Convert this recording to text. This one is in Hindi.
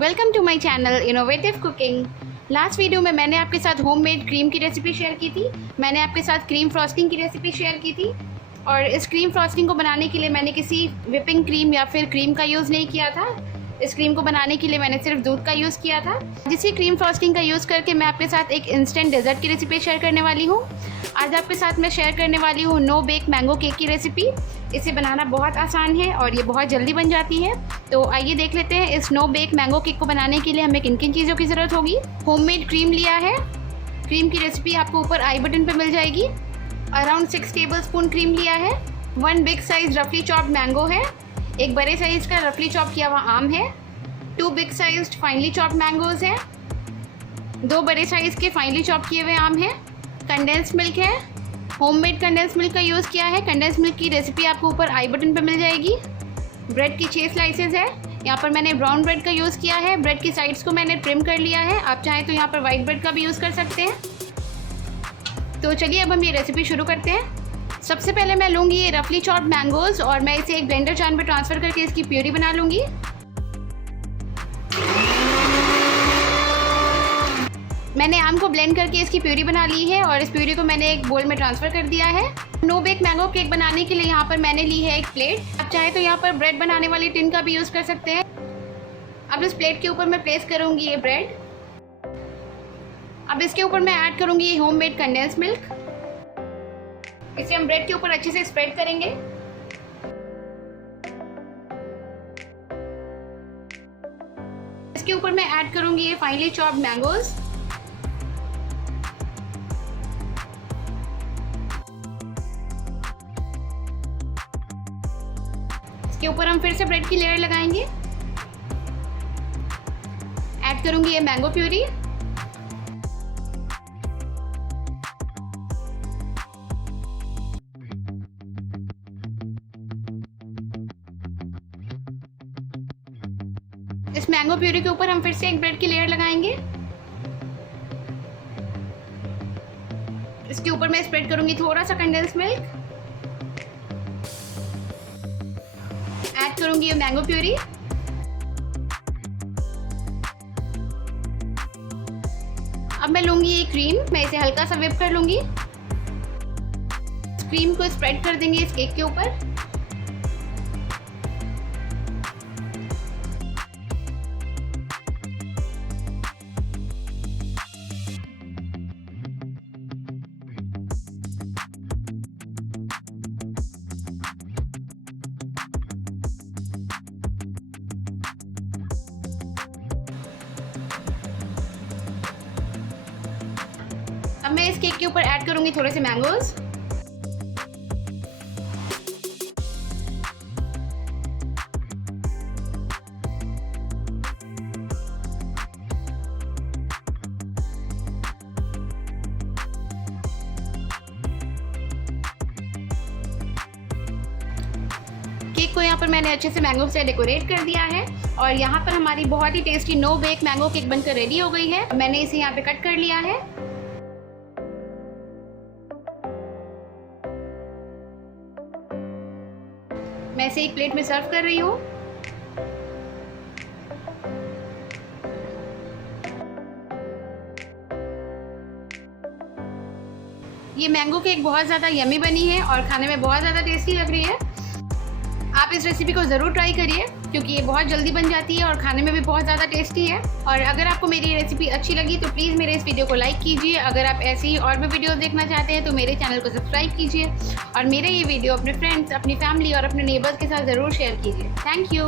Welcome to my channel innovative cooking. Last video में मैंने आपके साथ होममेड क्रीम की रेसिपी शेयर की थी। मैंने आपके साथ क्रीम फ्रॉस्टिंग की रेसिपी शेयर की थी और इस क्रीम फ्रॉस्टिंग को बनाने के लिए मैंने किसी विपिंग क्रीम या फिर क्रीम का यूज़ नहीं किया था। इस क्रीम को बनाने के लिए मैंने सिर्फ दूध का यूज़ किया था। जिसी क्रीम फ्रॉस्टिंग का यूज़ करके मैं आपके साथ एक इंस्टेंट डेजर्ट की रेसिपी शेयर करने वाली हूँ। आज आपके साथ मैं शेयर करने वाली हूँ नो बेक मैंगो केक की रेसिपी। इसे बनाना बहुत आसान है और ये बहुत जल्दी बन जाती है। तो आइए देख लेते हैं इस नो बेक मैंगो केक को बनाने के लिए हमें किन किन चीज़ों की ज़रूरत होगी। होममेड क्रीम लिया है। क्रीम की रेसिपी आपको ऊपर आई बटन पे मिल जाएगी। अराउंड 6 टेबलस्पून क्रीम लिया है। 1 बिग साइज रफली चॉप्ड मैंगो है। एक बड़े साइज़ का रफली चॉप किया हुआ आम है। 2 big sized finally chopped mangoes हैं। 2 बड़े साइज़ के फाइनली चॉप किए हुए आम हैं। कंडेंस्ड मिल्क है। होममेड कंडेंस मिल्क का यूज़ किया है। कंडेंस मिल्क की रेसिपी आपको ऊपर आई बटन पे मिल जाएगी। ब्रेड की 6 स्लाइसेस है। यहाँ पर मैंने ब्राउन ब्रेड का यूज़ किया है। ब्रेड की साइड्स को मैंने ट्रिम कर लिया है। आप चाहें तो यहाँ पर वाइट ब्रेड का भी यूज़ कर सकते हैं। तो चलिए अब हम ये रेसिपी शुरू करते हैं। सबसे पहले मैं लूँगी ये रफली चॉप्ड मैंगोज़ और मैं इसे एक ब्लेंडर जार में ट्रांसफ़र करके इसकी प्यूरी बना लूँगी। मैंने आम को ब्लेंड करके इसकी प्यूरी बना ली है और इस प्यूरी को मैंने एक बोल में ट्रांसफ़र कर दिया है। नो बेक मैंगो केक बनाने के लिए यहाँ पर मैंने ली है एक प्लेट। आप चाहे तो यहाँ पर ब्रेड बनाने वाली टिन का भी यूज़ कर सकते हैं। अब इस प्लेट के ऊपर मैं प्लेस करूँगी ये ब्रेड। अब इसके ऊपर मैं ऐड करूँगी ये होममेड कंडेंस मिल्क। इसे हम ब्रेड के ऊपर अच्छे से स्प्रेड करेंगे। इसके ऊपर मैं ऐड करूँगी ये फाइनली चॉप्ड मैंगोज़। इसके ऊपर हम फिर से ब्रेड की लेयर लगाएंगे। ऐड करूंगी ये मैंगो प्यूरी। इस मैंगो प्यूरी के ऊपर हम फिर से एक ब्रेड की लेयर लगाएंगे। इसके ऊपर मैं स्प्रेड करूंगी थोड़ा सा कंडेंस मिल्क। ऐड करूंगी ये मैंगो प्यूरी। अब मैं लूंगी ये क्रीम। मैं इसे हल्का सा व्हिप कर लूंगी। क्रीम को स्प्रेड कर देंगे इस केक के ऊपर। अब मैं इस केक के ऊपर ऐड करूंगी थोड़े से मैंगोज़। केक को यहाँ पर मैंने अच्छे से मैंगो से डेकोरेट कर दिया है और यहाँ पर हमारी बहुत ही tasty no bake mango cake बनकर रेडी हो गई है। मैंने इसे यहाँ पे कट कर लिया है। मैं इसे एक प्लेट में सर्व कर रही हूँ। ये मैंगो केक बहुत ज़्यादा यमी बनी है और खाने में बहुत ज़्यादा टेस्टी लग रही है। आप इस रेसिपी को ज़रूर ट्राई करिए क्योंकि ये बहुत जल्दी बन जाती है और खाने में भी बहुत ज़्यादा टेस्टी है। और अगर आपको मेरी रेसिपी अच्छी लगी तो प्लीज़ मेरे इस वीडियो को लाइक कीजिए। अगर आप ऐसे ही और भी वीडियोस देखना चाहते हैं तो मेरे चैनल को सब्सक्राइब कीजिए और मेरे ये वीडियो अपने फ्रेंड्स, अपनी फैमिली और अपने नेबर्स के साथ ज़रूर शेयर कीजिए। Thank you.